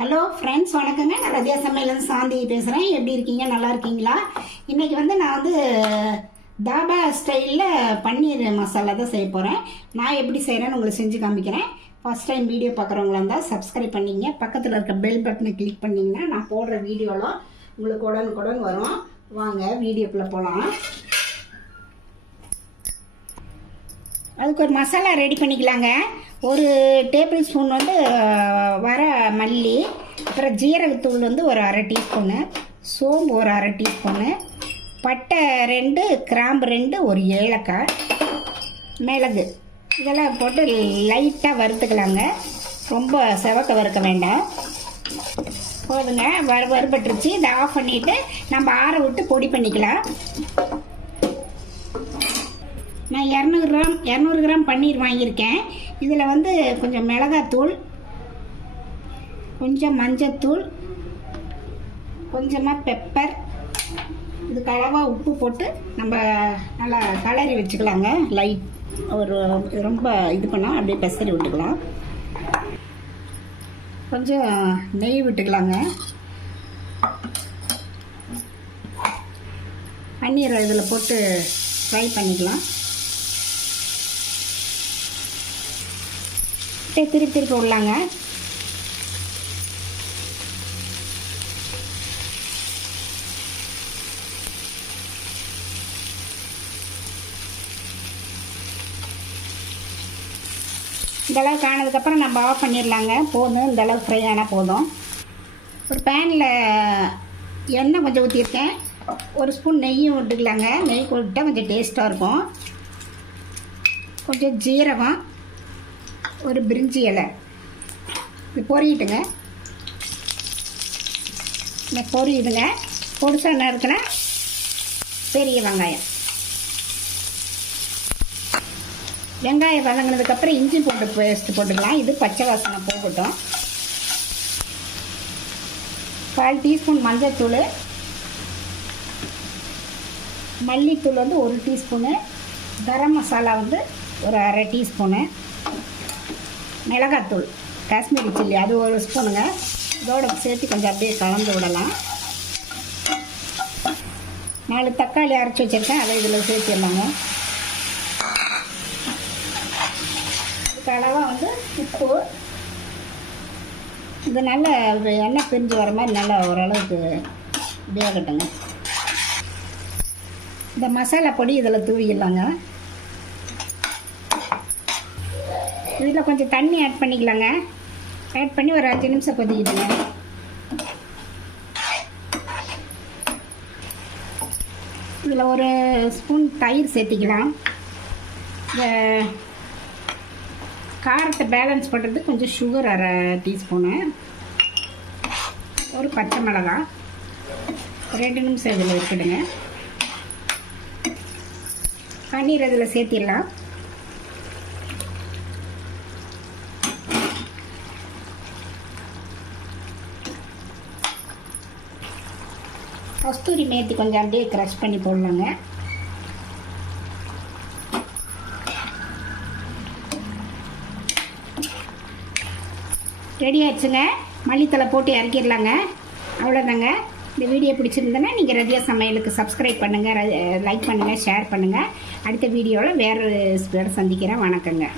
Hello friends, வணக்கங்க. நான் ரதியா சமையலேருந்து சாந்தி பேசுகிறேன். எப்படி இருக்கீங்க? நல்லா இருக்கீங்களா? இன்றைக்கி நான் தாபா ஸ்டைலில் பன்னீர் மசாலா தான் செய்ய போகிறேன். நான் எப்படி செய்கிறேன்னு உங்களுக்கு செஞ்சு காமிக்கிறேன். ஃபஸ்ட் டைம் வீடியோ பார்க்குறவங்களா இருந்தால் சப்ஸ்கிரைப் பண்ணிங்க. பக்கத்தில் இருக்க பெல் பட்டனை கிளிக் பண்ணிங்கன்னா நான் போடுற வீடியோலாம் உங்களுக்கு உடனுக்குடன் வரும். வாங்க வீடியோக்குள்ளே போகலாம். அதுக்கு ஒரு மசாலா ரெடி பண்ணிக்கலாங்க. ஒரு டேபிள் ஸ்பூன் வர மல்லி, அப்புறம் ஜீரகத்தூள் ஒரு அரை டீஸ்பூனு, சோம்பு ஒரு அரை டீஸ்பூனு, பட்டை 2, கிராம்பு 2, ஒரு ஏலக்காய், மிளகு இதெல்லாம் போட்டு லைட்டாக வறுத்துக்கலாங்க. ரொம்ப செவக்க வறுக்க வேண்டாம். போதுங்க. வறுபட்டுருச்சு. இதை ஆஃப் பண்ணிவிட்டு நம்ம ஆற விட்டு பொடி பண்ணிக்கலாம். நான் 200 கிராம் பன்னீர் வாங்கியிருக்கேன். இதில் கொஞ்சம் மிளகாத்தூள், கொஞ்சம் மஞ்சத்தூள், கொஞ்சமாக பெப்பர், இதுக்கு அளவாக உப்பு போட்டு நம்ம நல்லா கலரி வச்சுக்கலாங்க. லைட் ஒரு ரொம்ப இது பண்ணால் அப்படியே பெசரி விட்டுக்கலாம். கொஞ்சம் நெய் விட்டுக்கலாங்க. பன்னீரை இதில் போட்டு ஃப்ரை பண்ணிக்கலாம். திருப்பி விடலாங்க. இந்தளவுக்கு ஆனதுக்கப்புறம் நம்ம ஆஃப் பண்ணிடலாங்க. போதும், இந்தளவுக்கு ஃப்ரை ஆனால் போதும். ஒரு பேனில் எண்ணெய் கொஞ்சம் ஊற்றிருக்கேன். ஒரு ஸ்பூன் நெய்யும் விட்டுக்கலாங்க. நெய் விட்டால் கொஞ்சம் டேஸ்ட்டாக இருக்கும். கொஞ்சம் ஜீரகம், ஒரு பிரிஞ்சி இலை, இது பொரியிட்டுங்க. பொரியுதுங்க. பொடிசா நறுக்குனா பெரிய வெங்காயம். வெங்காயம் வதங்கினதுக்கப்புறம் இஞ்சி பூண்டு பேஸ்ட் போட்டுக்கலாம். இது பச்சை வாசனை போகட்டும். 1/4 டீஸ்பூன் மஞ்சத்தூள், மல்லித்தூள் 1 டீஸ்பூனு, கரம் மசாலா ஒரு அரை டீஸ்பூனு, மிளகாத்தூள் காஷ்மீரி சில்லி அது 1 ஸ்பூனுங்க. இதோட சேர்த்து கொஞ்சம் அப்படியே கலந்து விடலாம். 4 தக்காளி அரைச்சி வச்சுருக்கேன், அதை இதில் சேர்த்துடலாங்க. இதுக்கு அளவாக உப்பு. இது நல்ல எண்ணெய் பிரிஞ்சு வர மாதிரி நல்லா ஓரளவுக்கு வேகட்டுங்க. இந்த மசாலா பொடி இதில் தூவிடலாங்க. இதில் கொஞ்சம் தண்ணி ஆட் பண்ணிக்கலாங்க. ஆட் பண்ணி ஒரு 5 நிமிஷம் கொதிக்கிடுங்க. இதில் ஒரு ஸ்பூன் தயிர் சேர்த்திக்கலாம். இந்த காரத்தை பேலன்ஸ் பண்ணுறதுக்கு கொஞ்சம் சுகர் அரை டீஸ்பூனு, ஒரு பச்சை மிளகாய், 2 நிமிஷம் இதில் வச்சுடுங்க. பன்னீர் இதில் சேர்த்திடலாம். கஸ்தூரி மேத்தி கொஞ்சம் அப்படியே க்ரஷ் பண்ணி போடலாங்க. ரெடி ஆயிடுச்சுங்க. மல்லித்தலை போட்டு இறக்கிடலாங்க. அவ்வளோதாங்க. இந்த வீடியோ பிடிச்சிருந்தேன்னா நீங்கள் ரதியா சமையலுக்கு சப்ஸ்கிரைப் பண்ணுங்கள், லைக் பண்ணுங்கள், ஷேர் பண்ணுங்கள். அடுத்த வீடியோவில் வேறு சந்திக்கிறேன். வணக்கங்க.